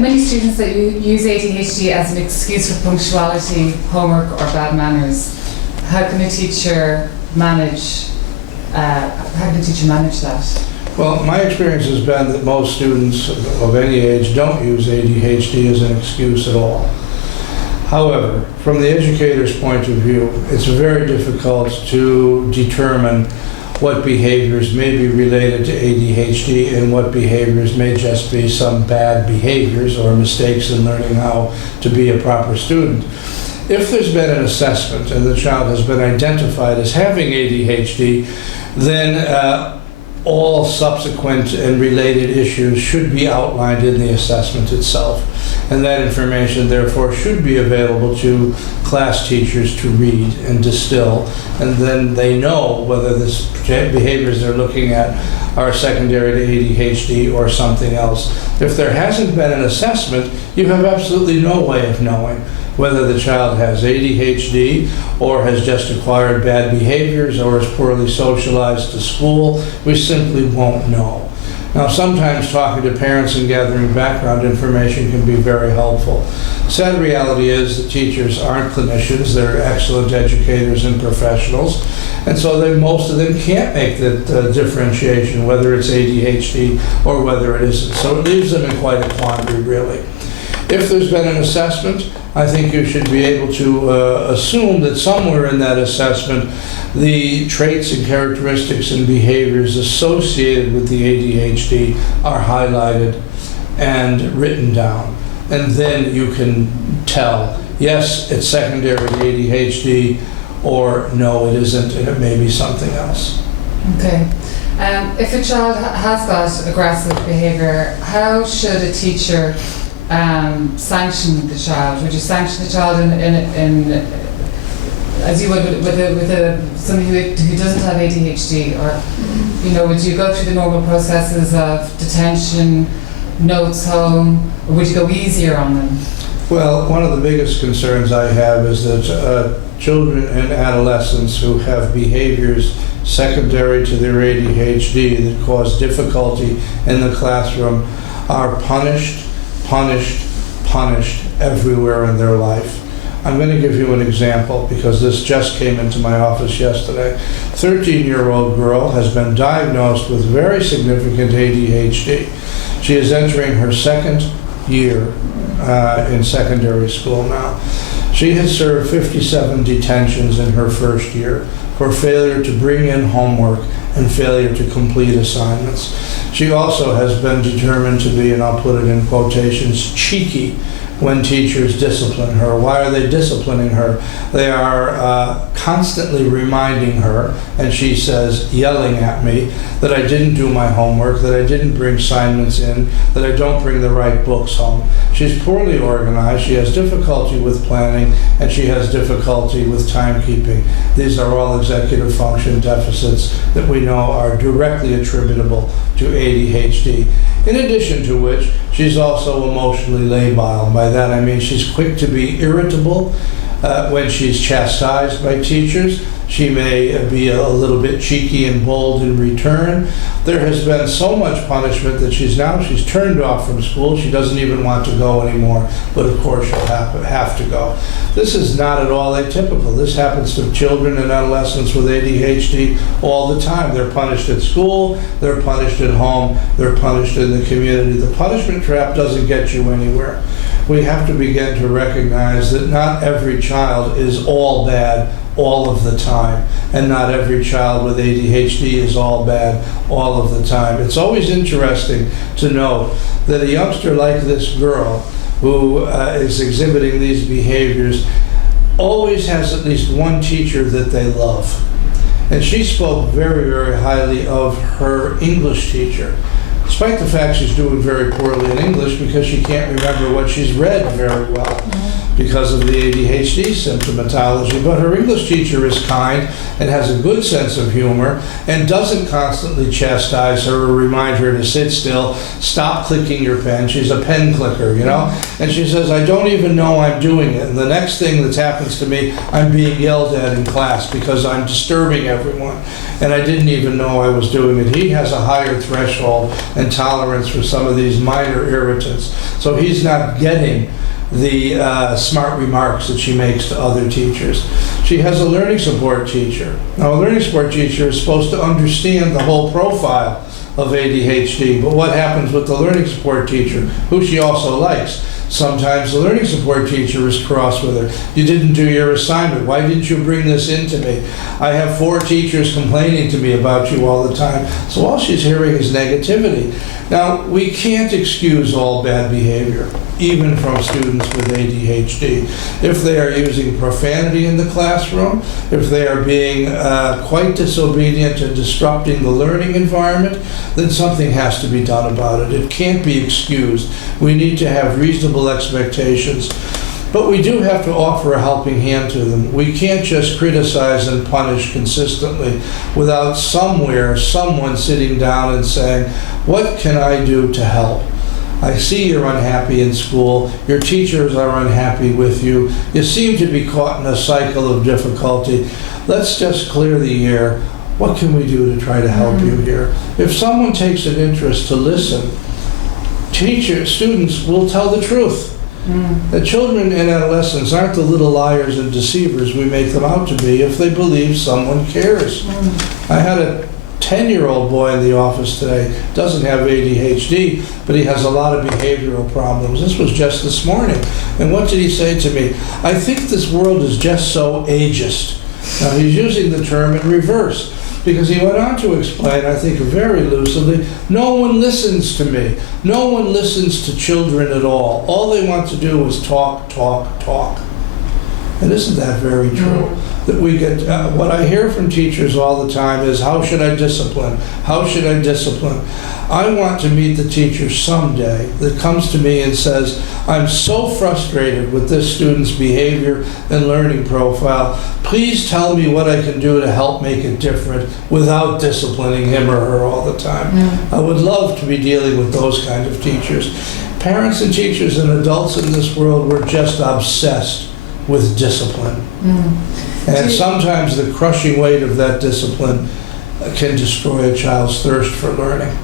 many students that use ADHD as an excuse for punctuality, homework, or bad manners. How can a teacher manage? That? Well, my experience has been that most students of any age don't use ADHD as an excuse at all. However, from the educator's point of view, it's very difficult to determine what behaviors may be related to ADHD and what behaviors may just be some bad behaviors or mistakes in learning how to be a proper student. If there's been an assessment and the child has been identified as having ADHD, then all subsequent and related issues should be outlined in the assessment itself. And that information, therefore, should be available to class teachers to read and distill. And then they know whether the behaviors they're looking at are secondary to ADHD or something else. If there hasn't been an assessment, you have absolutely no way of knowing whether the child has ADHD or has just acquired bad behaviors or is poorly socialized to school. We simply won't know. Now, sometimes talking to parents and gathering background information can be very helpful. Sad reality is that teachers aren't clinicians, they're excellent educators and professionals, and so most of them can't make the differentiation whether it's ADHD or whether it isn't. So it leaves them in quite a quandary, really. If there's been an assessment, I think you should be able to assume that somewhere in that assessment the traits and characteristics and behaviors associated with the ADHD are highlighted and written down. And then you can tell, yes, it's secondary to ADHD, or no, it isn't, and it may be something else. Okay. If a child has got aggressive behavior, how should a teacher sanction the child? Would you sanction the child in as you would with somebody who doesn't have ADHD, or would you go through the normal processes of detention, notes home, or would you go easier on them? Well, one of the biggest concerns I have is that children and adolescents who have behaviors secondary to their ADHD that cause difficulty in the classroom are punished everywhere in their life. I'm going to give you an example because this just came into my office yesterday. 13-year-old girl has been diagnosed with very significant ADHD. She is entering her second year in secondary school now. She has served 57 detentions in her first year for failure to bring in homework and failure to complete assignments. She also has been determined to be, and I'll put it in quotations, cheeky when teachers discipline her. Why are they disciplining her? They are constantly reminding her, and she says, yelling at me, that I didn't do my homework, that I didn't bring assignments in, that I don't bring the right books home. She's poorly organized, she has difficulty with planning, and she has difficulty with timekeeping. These are all executive function deficits that we know are directly attributable to ADHD. In addition to which, she's also emotionally labile. By that I mean she's quick to be irritable when she's chastised by teachers. She may be a little bit cheeky and bold in return. There has been so much punishment that she's turned off from school. She doesn't even want to go anymore, but of course she'll have to go. This is not at all atypical. This happens to children and adolescents with ADHD all the time. They're punished at school, they're punished at home, they're punished in the community. The punishment trap doesn't get you anywhere. We have to begin to recognize that not every child is all bad all of the time, and not every child with ADHD is all bad all of the time. It's always interesting to know that a youngster like this girl who is exhibiting these behaviors always has at least one teacher that they love. And she spoke very, very highly of her English teacher, despite the fact she's doing very poorly in English because she can't remember what she's read very well. because of the ADHD symptomatology. But her English teacher is kind and has a good sense of humor and doesn't constantly chastise her or remind her to sit still, stop clicking your pen. She's a pen clicker, you know? And she says, I don't even know I'm doing it. And the next thing that happens to me, I'm being yelled at in class because I'm disturbing everyone. And I didn't even know I was doing it. He has a higher threshold and tolerance for some of these minor irritants. So he's not getting the smart remarks that she makes to other teachers. She has a learning support teacher. Now, a learning support teacher is supposed to understand the whole profile of ADHD, but what happens with the learning support teacher, who she also likes? Sometimes the learning support teacher is cross with her. You didn't do your assignment. Why didn't you bring this in to me? I have 4 teachers complaining to me about you all the time. So all she's hearing is negativity. Now, we can't excuse all bad behavior, even from students with ADHD. If they are using profanity in the classroom, if they are being quite disobedient and disrupting the learning environment, then something has to be done about it. It can't be excused. We need to have reasonable expectations. But we do have to offer a helping hand to them. We can't just criticize and punish consistently without someone sitting down and saying, what can I do to help? I see you're unhappy in school. Your teachers are unhappy with you. You seem to be caught in a cycle of difficulty. Let's just clear the air. What can we do to try to help you here? If someone takes an interest to listen, students will tell the truth. The children and adolescents aren't the little liars and deceivers we make them out to be if they believe someone cares. I had a 10-year-old boy in the office today, doesn't have ADHD, but he has a lot of behavioral problems. This was just this morning. And what did he say to me? I think this world is just so ageist. Now, he's using the term in reverse, because he went on to explain, I think very lucidly, no one listens to me. No one listens to children at all. All they want to do is talk, talk, talk. And isn't that very true? That we get, what I hear from teachers all the time is, how should I discipline? How should I discipline? I want to meet the teacher someday that comes to me and says, I'm so frustrated with this student's behavior and learning profile. Please tell me what I can do to help make it different without disciplining him or her all the time. I would love to be dealing with those kind of teachers. Parents and teachers and adults in this world were just obsessed with discipline. And sometimes the crushing weight of that discipline can destroy a child's thirst for learning.